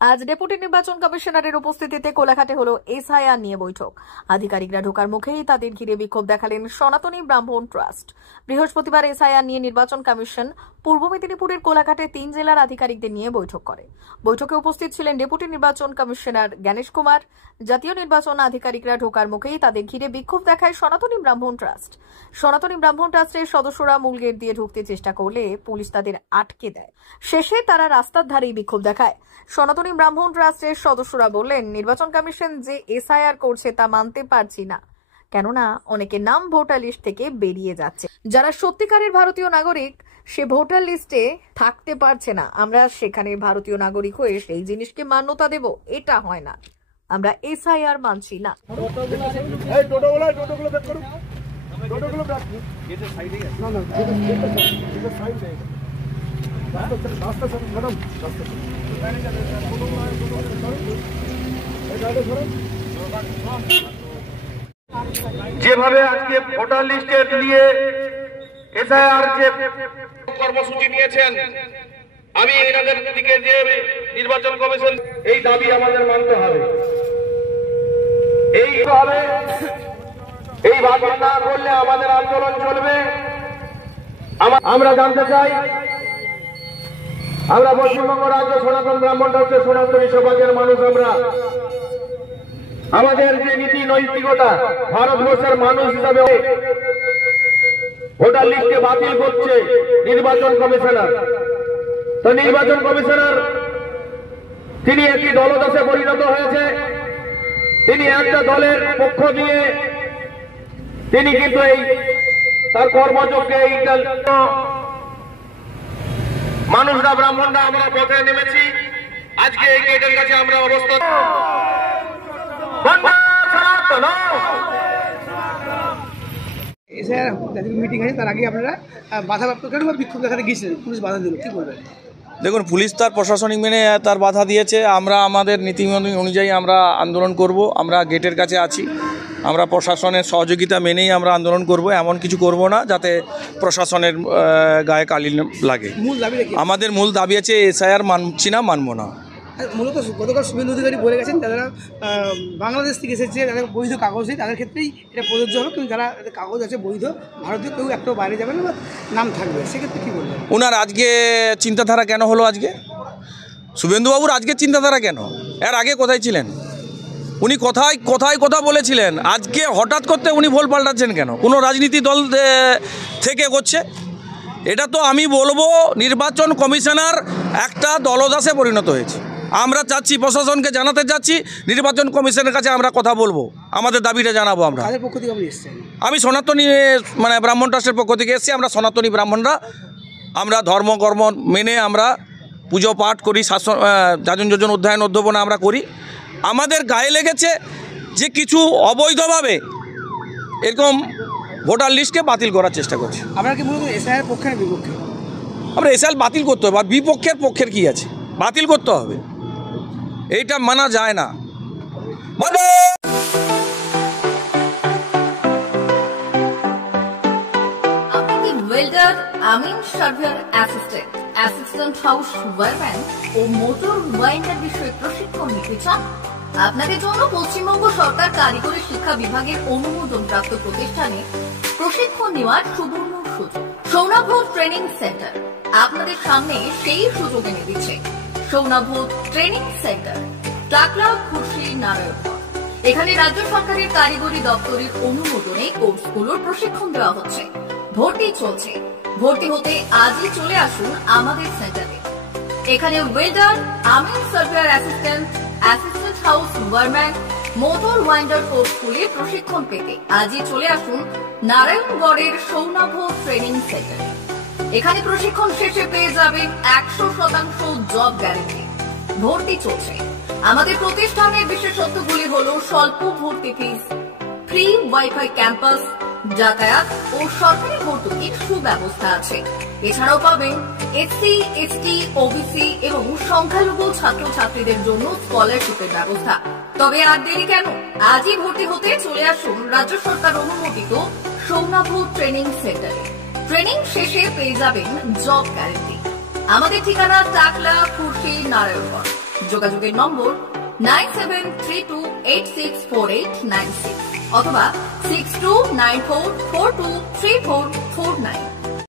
আজ ডেপুটি নির্বাচন কমিশনারের উপস্থিতিতে কোলাঘাটে হলো এসআইআর নিয়ে বৈঠক। আধিকারিকরা ঢোকার মুখেই তাদের ঘিরে বিক্ষোভ দেখালেন সনাতনী ব্রাহ্মণ ট্রাস্ট। বৃহস্পতিবার এসআইআর নিয়ে নির্বাচন কমিশন পূর্ব মেদিনীপুরের কোলাঘাটে 3 জেলার আধিকারিকদের নিয়ে বৈঠক করে। বৈঠকে উপস্থিত ছিলেন ডেপুটি নির্বাচন কমিশনার গণেশ কুমার। জাতীয় নির্বাচন আধিকারিকরা ঢোকার মুখেই তাদের ঘিরে বিক্ষোভ দেখায় সনাতনী ব্রাহ্মণ ট্রাস্ট। সনাতনী ব্রাহ্মণ ট্রাস্টের সদস্যরা মূল গেট দিয়ে ঢুকতে চেষ্টা করলে পুলিশ তাদের আটকে দেয়। শেষে তারা রাস্তার ধারেই বিক্ষোভ দেখায়। সনাতনী ব্রাহ্মণ ট্রাস্টের সদস্যরা বললেন, নির্বাচন কমিশন যে এসআইআর করছে তা মানতে পারছি না, কেননা অনেকের নাম ভোটার লিস্ট থেকে বেরিয়ে যাচ্ছে। যারা সত্যিকারের ভারতীয় নাগরিক সে ভোটার লিস্টে থাকতে পারছে না। আমরা সেখানে ভারতীয় নাগরিক হয়ে সেই জিনিসকে মান্যতা দেব, এটা হয় না। আমরা এসআইআর মানছি না। যেভাবে আজকে ভোটার লিস্টের নিয়ে এসআইআর যে কর্মসূচি নিয়েছেন, আমি এনাদের দিকে যে নির্বাচন কমিশন এই দাবি আমাদের মানতে হবে। এইভাবে এই বাতিল না করলে আমাদের আন্দোলন চলবে। আমরা জানতে চাই, আমরা পশ্চিমবঙ্গ রাজ্য সনাতন ব্রাহ্মণ ট্রাস্টের সনাতনী সমাজের মানুষ, আমরা আমাদের যে নীতি নৈতিকতা, ভারতবর্ষের মানুষ হিসাবে ভোটার লিস্টকে বাতিল করছে নির্বাচন কমিশনার। তো নির্বাচন কমিশনার তিনি একটি দলদাসে পরিণত হয়েছে। তিনি একটা দলের পক্ষ নিয়ে তিনি কিন্তু এই তার কর্মযোগ্যে এইটা মানুষরা, ব্রাহ্মণরা আমরা পথে নেমেছি। আজকে এই গেটের কাছে আমরা অবস্থান মিটিং আছে, তার আগে আপনারা বাধাপ্রাপ্ত কেন বা বিক্ষোভ দেখাতে গিয়েছিলেন, পুলিশ বাধা দিল, কি বলবেন? দেখুন, পুলিশ তার প্রশাসনিক মেনে তার বাধা দিয়েছে। আমরা আমাদের নীতি অনুযায়ী আমরা আন্দোলন করব। আমরা গেটের কাছে আছি, আমরা প্রশাসনের সহযোগিতা মেনেই আমরা আন্দোলন করব। এমন কিছু করব না যাতে প্রশাসনের গায়ে কালি লাগে। আমাদের মূল দাবি আছে এসআইআর মানছি না, মানব না। মূলত গতকাল শুভেন্দু অধিকারী বলে গেছেন, যারা বাংলাদেশ থেকে এসেছে, যাদের বৈধ কাগজ নেই তাদের ক্ষেত্রেই এটা প্রযোজ্য হবে, কিন্তু যারা কাগজ আছে বৈধ, ভারতীয় কেউ একটাও বাইরে যাবে না, নাম থাকবে, সেক্ষেত্রে কী বলবেন? ওনার আজকে চিন্তাধারা কেন হলো? আজকে শুভেন্দুবাবুর আজকে চিন্তাধারা কেন? এর আগে কোথায় ছিলেন উনি? কথা বলেছিলেন। আজকে হঠাৎ করতে উনি ভুল পাল্টাচ্ছেন কেন? কোনো রাজনীতি দল থেকে করছে? এটা তো আমি বলবো নির্বাচন কমিশনার একটা দলদাসে পরিণত হয়েছে। আমরা চাচ্ছি, প্রশাসনকে জানাতে চাচ্ছি, নির্বাচন কমিশনের কাছে আমরা কথা বলবো, আমাদের দাবিটা জানাবো। আমি সনাতনী ব্রাহ্মণ ট্রাস্টের পক্ষ থেকে এসেছি। আমরা সনাতনী ব্রাহ্মণরা আমরা ধর্মকর্ম মেনে আমরা পুজো পাঠ করি, যাজন যোজন অধ্যয়ন অধ্যাপনা আমরা করি। আমাদের গায়ে লেগেছে যে কিছু অবৈধভাবে এরকম ভোটার লিস্টকে বাতিল করার চেষ্টা করছে। আমরা কি মূলত এসআইআর পক্ষে না বিপক্ষে? আমরা এসআইআর বাতিল করতে হবে। আর পক্ষের কি আছে? বাতিল করতে হবে, এইটা মানা যায় না। আপনি ওয়েল্ডার, আমিন সার্ভেয়ার অ্যাসিস্ট্যান্ট হাউস ওয়ারম্যান ও মোটর ওয়াইন্ডার বিষয়ে প্রশিক্ষণ নিতে চান? আপনাদের জন্য পশ্চিমবঙ্গ সরকার কারিগরি শিক্ষা বিভাগের অনুমোদনপ্রাপ্ত প্রতিষ্ঠানে প্রশিক্ষণ নেওয়ার সুবর্ণ সুযোগ। সৌনাভ ট্রেনিং সেন্টার আপনাদের সামনে সেই সুযোগ এনে দিচ্ছে। সৌনাভ ট্রেনিং সেন্টার, টাকলা, খুশি, নারায়ণগড়। এখানে রাজ্য সরকারের কারিগরি দপ্তরের অনুমোদনে কোর্সগুলোর প্রশিক্ষণ দেওয়া হচ্ছে। ভর্তি চলছে। ভর্তি হতে আজই চলে আসুন আমাদের সেন্টারে। এখানে ওয়েল্ডার, আমিন surveyor assistant house wireman, motor winder কোর্সগুলি প্রশিক্ষণ পেতে আজই চলে আসুন নারায়ণগড়ের সৌনাভ ট্রেনিং সেন্টারে। এখানে প্রশিক্ষণ শেষে পেয়ে যাবেন 100% জব গ্যারান্টি। ভর্তি চলছে। আমাদের প্রতিষ্ঠানের বিশেষত্বগুলি হলো স্বল্প ভর্তি ফিস, ফ্রি ওয়াইফাই ক্যাম্পাস, যাতায়াত ও সরকারি ভর্তুকির সুব্যবস্থা আছে। এছাড়াও পাবেন এসসি, এসটি, ওবিসি এবং সংখ্যালঘু ছাত্রছাত্রীদের জন্য স্কলারশিপের ব্যবস্থা। তবে আর দেরি কেন? আজই ভর্তি হতে চলে আসুন রাজ্য সরকার অনুমোদিত সৌনাভ ট্রেনিং সেন্টারে। ট্রেনিং শেষে পেয়ে যাবেন জব গ্যারান্টি। আমাদের ঠিকানা টাকলা, খুরশি, নারায়ণগড়। যোগাযোগের নম্বর 9732864896 অথবা 6294423449।